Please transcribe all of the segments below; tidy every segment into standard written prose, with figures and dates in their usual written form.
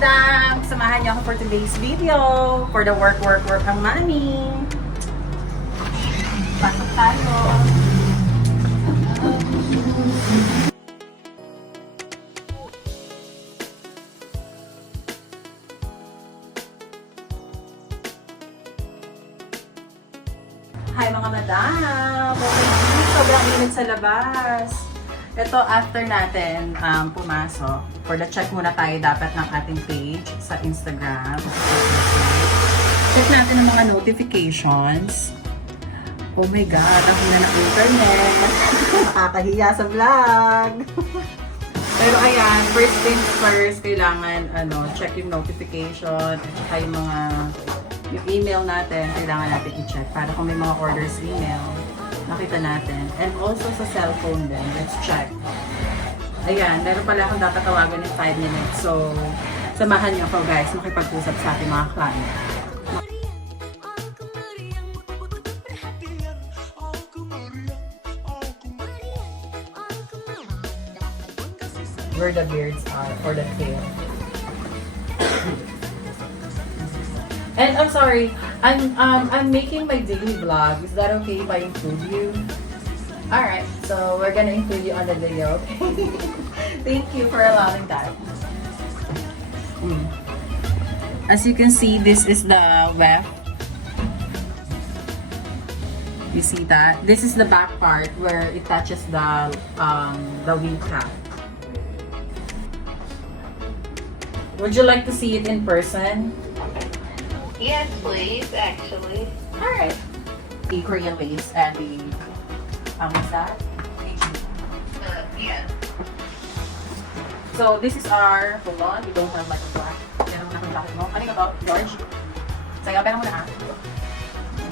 madam! Samahan niyo ako for today's video. For the work ang mami. Pasok tayo. Hi mga madam! Okay, sobrang init sa labas. Ito, after natin pumasok, for the check muna tayo dapat ng ating page sa Instagram. Check natin ang mga notifications. Oh my God, ang hina ng internet. Nakakahiya sa vlog. Pero ayan, first things first, kailangan check yung notification at saka yung email natin, kailangan natin i-check para kung may mga orders email, makita natin. And also sa cellphone din, let's check. Ayan, meron pala akong dapat tawagan in 5 minutes. So, samahan niyo ako guys, makipag-usap sa ating mga client. Where the beards are, or the tail. And I'm sorry, I'm making my daily vlog. Is that okay if I include you? Alright, so we're gonna include you on the video, okay? Thank you for allowing that. As you can see, this is the weft. You see that? This is the back part where it touches the wing cap. Would you like to see it in person? Yes, please, actually. Alright. The Korean lace and the, what's that? Yeah. So, this is our, hold on, we don't have like a black. Yan ang nakakita mo. Ano yung about, George? Sayo, pero muna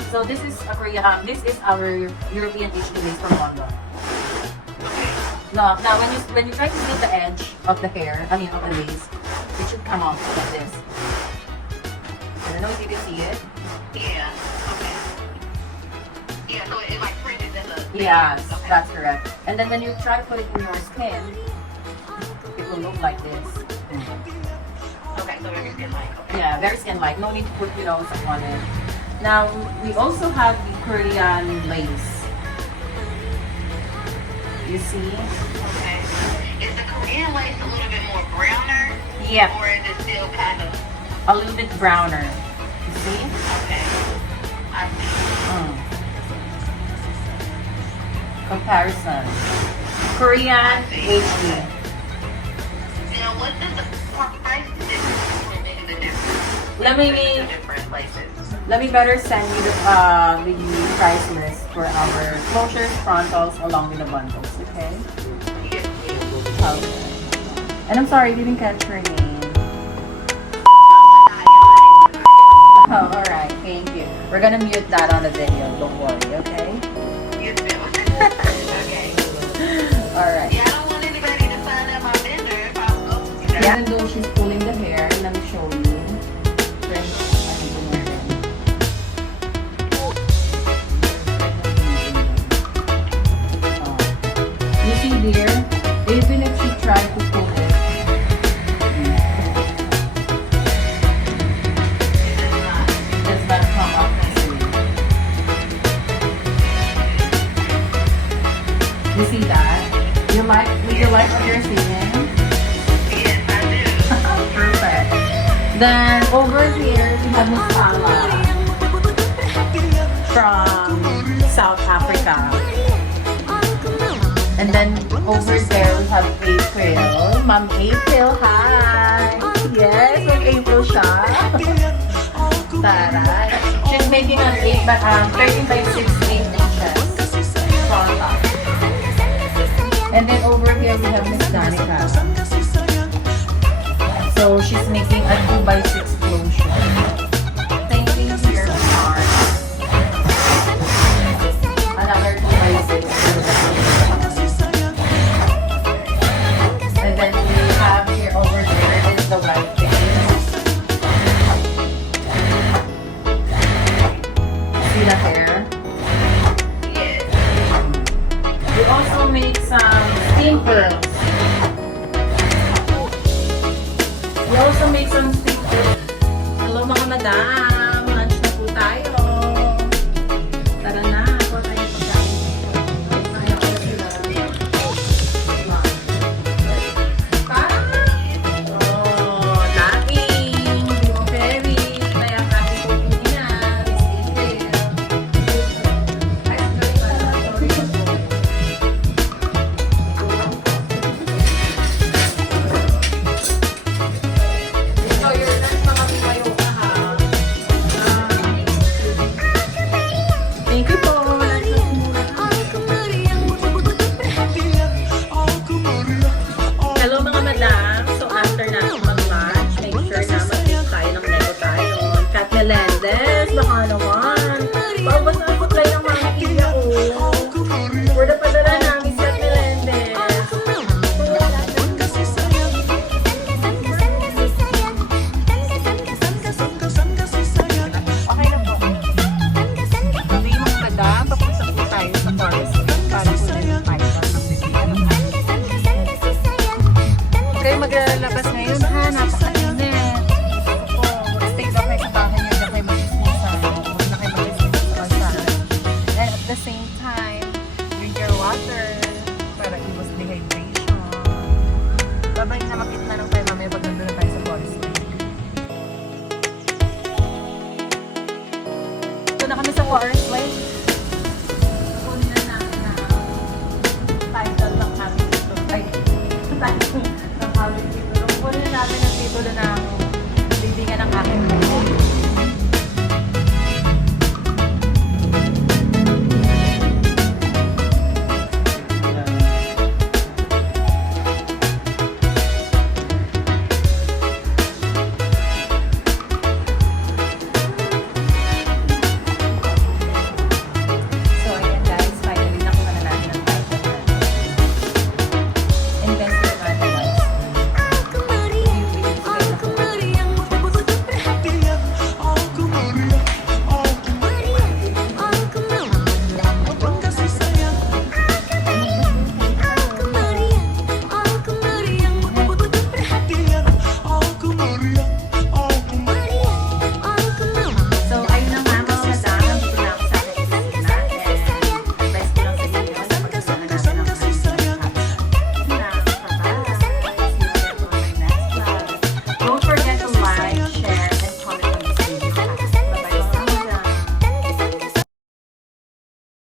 So, this is a Korean, this is our European HQ lace from London. Now when you try to get the edge of the hair, of the lace, it should come off like this. I don't know if you can see it. Yeah. Okay. Yeah, so it like printed in the... Yes, Okay. that's correct. And then when you try to put it in your skin, it will look like this. Okay, so very skin-like. Okay. Yeah, very skin-like. No need to put, something on it. Now, we also have the Korean lace. You see? Okay. Is the Korean lace a little bit more browner? Yep. Or is it still kind of... A little bit browner. You see? Okay. I see. Comparison. Korean HD. Now, what does the price difference in the difference? Let me Different places. Let me better send you the price list for our closures, frontals, along with the bundles, okay? Yes, please. Okay. And I'm sorry, I didn't catch your name. Oh, alright, thank you. We're gonna mute that on the video, don't worry, okay? You too. Okay. Alright. Yeah, I don't want anybody to find out my vendor if I go. Even though she's pulling the hair, let me show you. You see there, even if she tried to pull it, it does not come up easily. You see that? Do you like what you're seeing? Yes, I do. Perfect. Then over here we have Miss Paula from South Africa. And then over there we have April. Ma'am April, hi! Yes, Ma'am April siya. Tara. She's making an 13 by 16 inches front top. And then over here we have Miss Danica. So she's making a 2 by 6 closure. Same thing here with ours. Another 2 by 6 closure. And then we have here over there is the white face. See the hair? Yes. We also make some steam pearls. We also also make some soup. Hello mga madam! Lunch na po tayo.